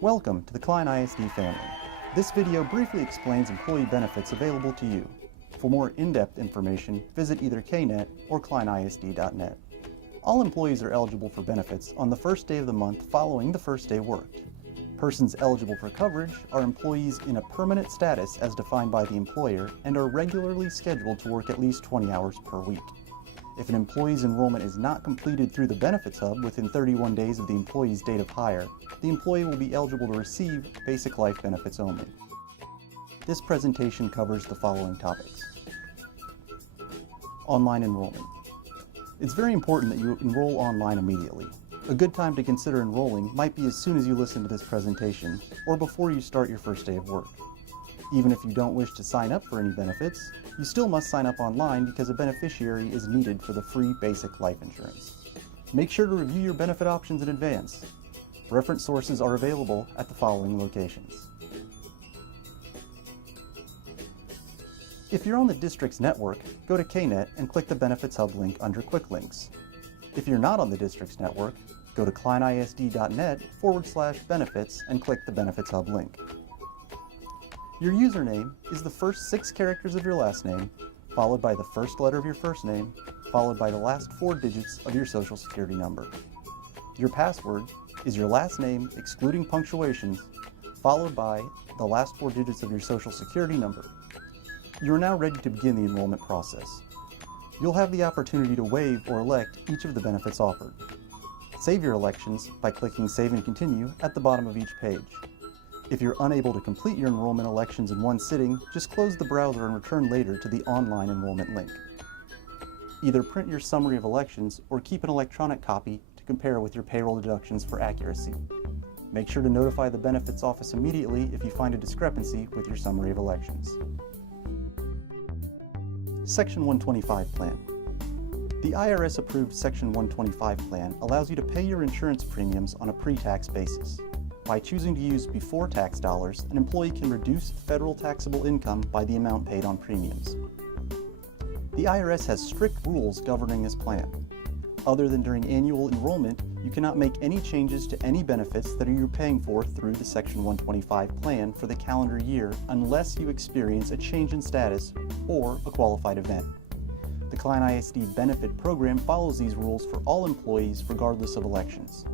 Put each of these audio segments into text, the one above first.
Welcome to the Klein ISD family. This video briefly explains employee benefits available to you. For more in-depth information, visit either KNET or kleinisd.net. All employees are eligible for benefits on the first day of the month following the first day worked. Persons eligible for coverage are employees in a permanent status as defined by the employer and are regularly scheduled to work at least 20 hours per week. If an employee's enrollment is not completed through the Benefits Hub within 31 days of the employee's date of hire, the employee will be eligible to receive basic life benefits only. This presentation covers the following topics. Online enrollment. It's very important that you enroll online immediately. A good time to consider enrolling might be as soon as you listen to this presentation or before you start your first day of work. Even if you don't wish to sign up for any benefits, you still must sign up online because a beneficiary is needed for the free basic life insurance. Make sure to review your benefit options in advance. Reference sources are available at the following locations. If you're on the district's network, go to KNET and click the Benefits Hub link under Quick Links. If you're not on the district's network, go to kleinisd.net/benefits and click the Benefits Hub link. Your username is the first 6 characters of your last name, followed by the first letter of your first name, followed by the last 4 digits of your social security number. Your password is your last name excluding punctuations, followed by the last 4 digits of your social security number. You are now ready to begin the enrollment process. You'll have the opportunity to waive or elect each of the benefits offered. Save your elections by clicking Save and Continue at the bottom of each page. If you're unable to complete your enrollment elections in one sitting, just close the browser and return later to the online enrollment link. Either print your summary of elections or keep an electronic copy to compare with your payroll deductions for accuracy. Make sure to notify the benefits office immediately if you find a discrepancy with your summary of elections. Section 125 Plan. The IRS-approved Section 125 plan allows you to pay your insurance premiums on a pre-tax basis. By choosing to use before-tax dollars, an employee can reduce federal taxable income by the amount paid on premiums. The IRS has strict rules governing this plan. Other than during annual enrollment, you cannot make any changes to any benefits that you're paying for through the Section 125 plan for the calendar year unless you experience a change in status or a qualified event. The Klein ISD benefit program follows these rules for all employees regardless of elections.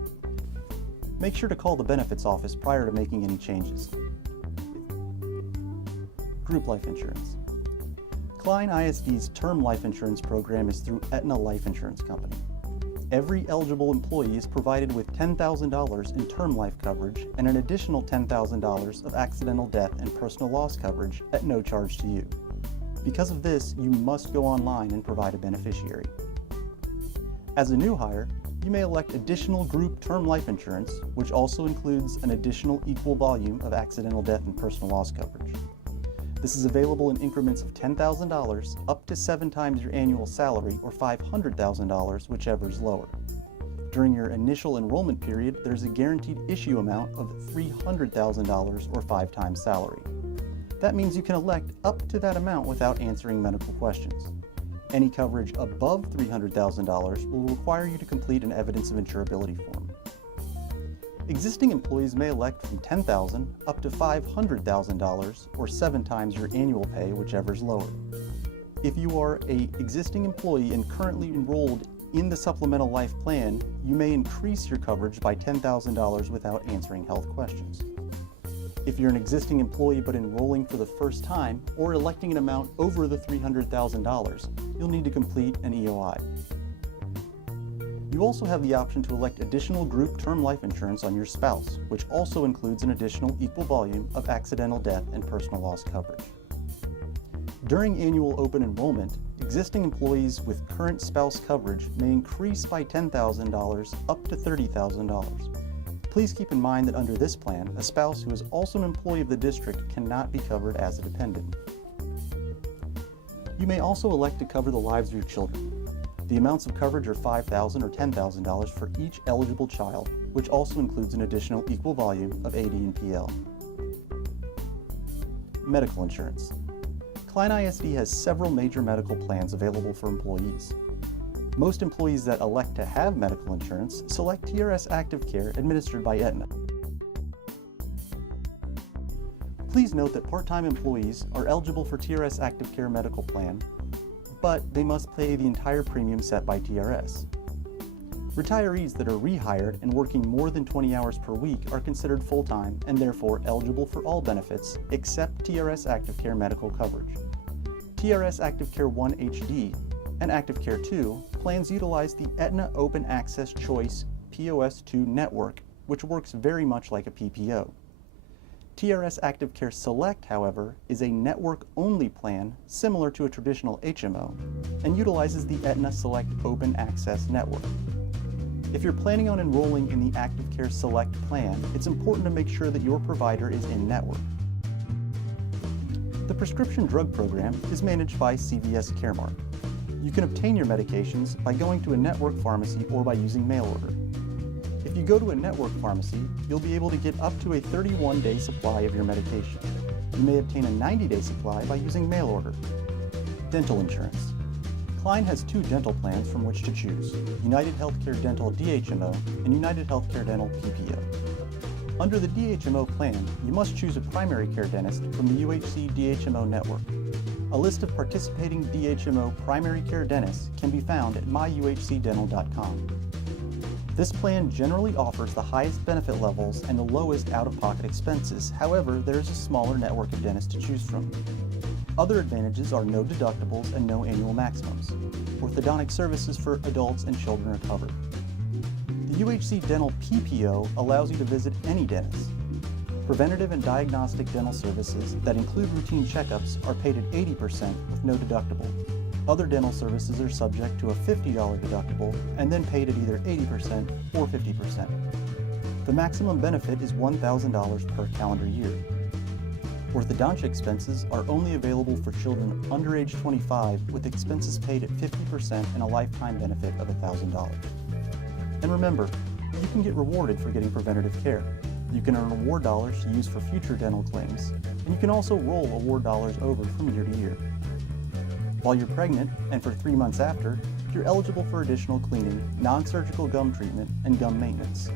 Make sure to call the benefits office prior to making any changes. Group life insurance. Klein ISD's term life insurance program is through Aetna Life Insurance Company. Every eligible employee is provided with $10,000 in term life coverage and an additional $10,000 of accidental death and personal loss coverage at no charge to you. Because of this, you must go online and provide a beneficiary. As a new hire, you may elect additional group term life insurance, which also includes an additional equal volume of accidental death and personal loss coverage. This is available in increments of $10,000 up to 7 times your annual salary or $500,000, whichever is lower. During your initial enrollment period, there's a guaranteed issue amount of $300,000 or 5 times salary. That means you can elect up to that amount without answering medical questions. Any coverage above $300,000 will require you to complete an evidence of insurability form. Existing employees may elect from $10,000 up to $500,000 or 7 times your annual pay, whichever is lower. If you are an existing employee and currently enrolled in the supplemental life plan, you may increase your coverage by $10,000 without answering health questions. If you're an existing employee but enrolling for the first time or electing an amount over the $300,000, you'll need to complete an EOI. You also have the option to elect additional group term life insurance on your spouse, which also includes an additional equal volume of accidental death and personal loss coverage. During annual open enrollment, existing employees with current spouse coverage may increase by $10,000 up to $30,000. Please keep in mind that under this plan, a spouse who is also an employee of the district cannot be covered as a dependent. You may also elect to cover the lives of your children. The amounts of coverage are $5,000 or $10,000 for each eligible child, which also includes an additional equal volume of AD and PL. Medical insurance. Klein ISD has several major medical plans available for employees. Most employees that elect to have medical insurance select TRS Active Care administered by Aetna. Please note that part-time employees are eligible for TRS Active Care Medical Plan, but they must pay the entire premium set by TRS. Retirees that are rehired and working more than 20 hours per week are considered full-time and therefore eligible for all benefits except TRS Active Care medical coverage. TRS Active Care 1 HD and Active Care 2 plans utilize the Aetna Open Access Choice POS2 network, which works very much like a PPO. TRS Active Care Select, however, is a network-only plan similar to a traditional HMO and utilizes the Aetna Select Open Access network. If you're planning on enrolling in the Active Care Select plan, it's important to make sure that your provider is in-network. The prescription drug program is managed by CVS Caremark. You can obtain your medications by going to a network pharmacy or by using mail order. If you go to a network pharmacy, you'll be able to get up to a 31-day supply of your medication. You may obtain a 90-day supply by using mail order. Dental insurance. Klein has two dental plans from which to choose, United Healthcare Dental DHMO and United Healthcare Dental PPO. Under the DHMO plan, you must choose a primary care dentist from the UHC DHMO network. A list of participating DHMO primary care dentists can be found at myuhcdental.com. This plan generally offers the highest benefit levels and the lowest out-of-pocket expenses. However, there is a smaller network of dentists to choose from. Other advantages are no deductibles and no annual maximums. Orthodontic services for adults and children are covered. The UHC Dental PPO allows you to visit any dentist. Preventative and diagnostic dental services that include routine checkups are paid at 80% with no deductible. Other dental services are subject to a $50 deductible and then paid at either 80% or 50%. The maximum benefit is $1,000 per calendar year. Orthodontic expenses are only available for children under age 25 with expenses paid at 50% and a lifetime benefit of $1,000. And remember, you can get rewarded for getting preventative care. You can earn award dollars to use for future dental claims, and you can also roll award dollars over from year to year. While you're pregnant, and for 3 months after, you're eligible for additional cleaning, non-surgical gum treatment, and gum maintenance.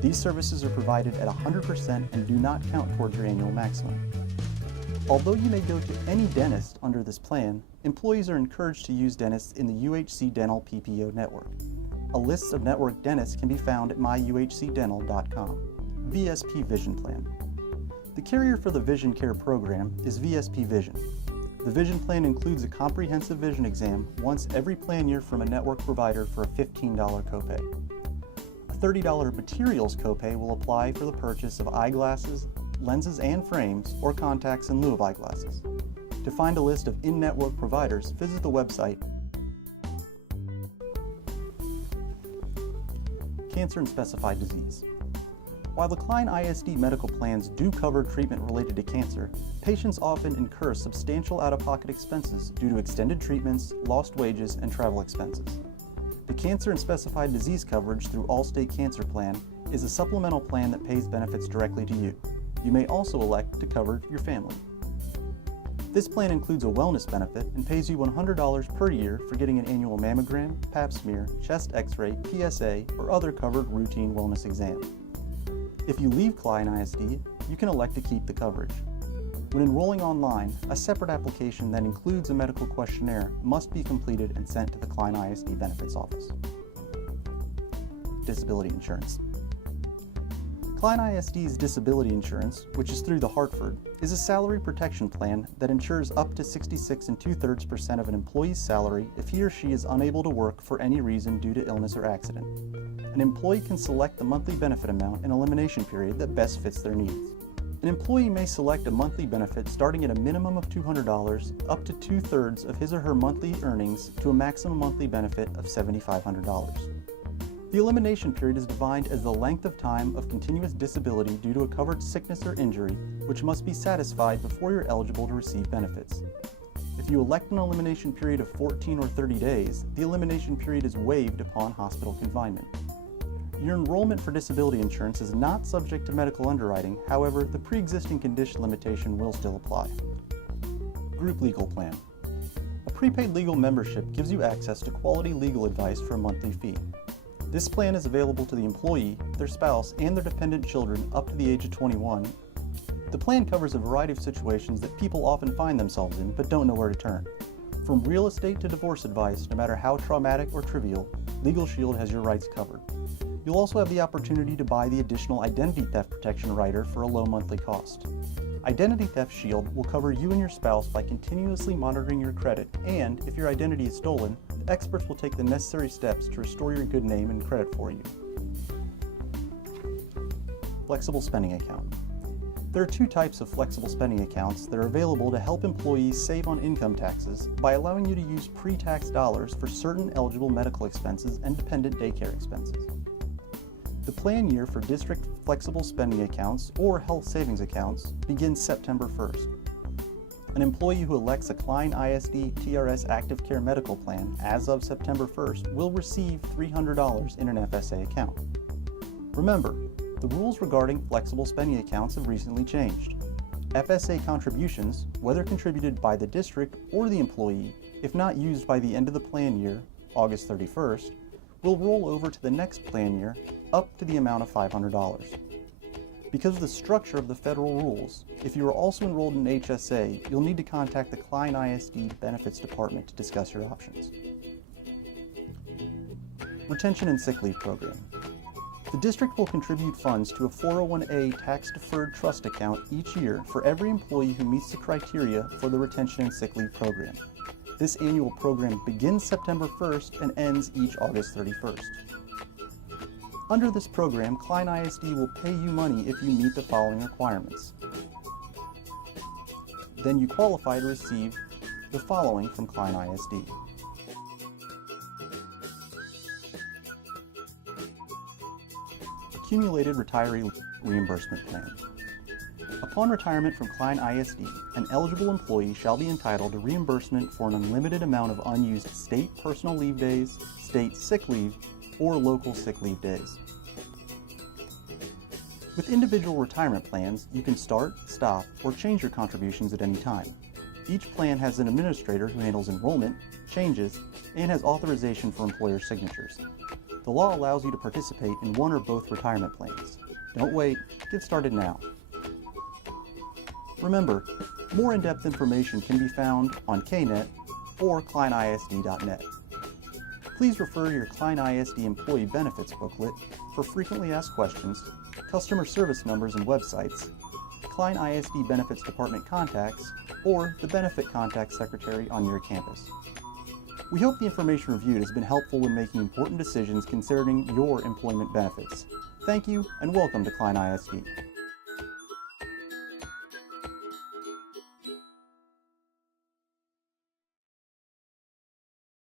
These services are provided at 100% and do not count towards your annual maximum. Although you may go to any dentist under this plan, employees are encouraged to use dentists in the UHC Dental PPO network. A list of network dentists can be found at myuhcdental.com. VSP Vision Plan. The carrier for the Vision Care program is VSP Vision. The Vision Plan includes a comprehensive vision exam once every plan year from a network provider for a $15 copay. A $30 materials copay will apply for the purchase of eyeglasses, lenses and frames, or contacts in lieu of eyeglasses. To find a list of in-network providers, visit the website. Cancer and specified disease. While the Klein ISD medical plans do cover treatment related to cancer, patients often incur substantial out-of-pocket expenses due to extended treatments, lost wages, and travel expenses. The cancer and specified disease coverage through Allstate Cancer Plan is a supplemental plan that pays benefits directly to you. You may also elect to cover your family. This plan includes a wellness benefit and pays you $100 per year for getting an annual mammogram, pap smear, chest x-ray, PSA, or other covered routine wellness exam. If you leave Klein ISD, you can elect to keep the coverage. When enrolling online, a separate application that includes a medical questionnaire must be completed and sent to the Klein ISD Benefits Office. Disability insurance. Klein ISD's disability insurance, which is through the Hartford, is a salary protection plan that insures up to 66 2/3% of an employee's salary if he or she is unable to work for any reason due to illness or accident. An employee can select the monthly benefit amount and elimination period that best fits their needs. An employee may select a monthly benefit starting at a minimum of $200 up to 2/3 of his or her monthly earnings to a maximum monthly benefit of $7,500. The elimination period is defined as the length of time of continuous disability due to a covered sickness or injury, which must be satisfied before you're eligible to receive benefits. If you elect an elimination period of 14 or 30 days, the elimination period is waived upon hospital confinement. Your enrollment for disability insurance is not subject to medical underwriting, however, the pre-existing condition limitation will still apply. Group Legal Plan. A prepaid legal membership gives you access to quality legal advice for a monthly fee. This plan is available to the employee, their spouse, and their dependent children up to the age of 21. The plan covers a variety of situations that people often find themselves in but don't know where to turn. From real estate to divorce advice, no matter how traumatic or trivial, Legal Shield has your rights covered. You'll also have the opportunity to buy the additional Identity Theft Protection Rider for a low monthly cost. Identity Theft Shield will cover you and your spouse by continuously monitoring your credit, and if your identity is stolen, the experts will take the necessary steps to restore your good name and credit for you. Flexible Spending Account. There are two types of flexible spending accounts that are available to help employees save on income taxes by allowing you to use pre-tax dollars for certain eligible medical expenses and dependent daycare expenses. The plan year for district flexible spending accounts or health savings accounts begins September 1st. An employee who elects a Klein ISD TRS Active Care Medical Plan as of September 1st will receive $300 in an FSA account. Remember, the rules regarding flexible spending accounts have recently changed. FSA contributions, whether contributed by the district or the employee, if not used by the end of the plan year, August 31st, will roll over to the next plan year up to the amount of $500. Because of the structure of the federal rules, if you are also enrolled in HSA, you'll need to contact the Klein ISD Benefits Department to discuss your options. Retention and Sick Leave Program. The district will contribute funds to a 401A tax-deferred trust account each year for every employee who meets the criteria for the Retention and Sick Leave Program. This annual program begins September 1st and ends each August 31st. Under this program, Klein ISD will pay you money if you meet the following requirements. Then you qualify to receive the following from Klein ISD. Accumulated Retiree Reimbursement Plan. Upon retirement from Klein ISD, an eligible employee shall be entitled to reimbursement for an unlimited amount of unused state personal leave days, state sick leave, or local sick leave days. With individual retirement plans, you can start, stop, or change your contributions at any time. Each plan has an administrator who handles enrollment, changes, and has authorization for employer signatures. The law allows you to participate in one or both retirement plans. Don't wait, get started now. Remember, more in-depth information can be found on KNET or kleinisd.net. Please refer to your Klein ISD Employee Benefits booklet for frequently asked questions, customer service numbers and websites, Klein ISD Benefits Department contacts, or the Benefit Contact Secretary on your campus. We hope the information reviewed has been helpful when making important decisions concerning your employment benefits. Thank you and welcome to Klein ISD.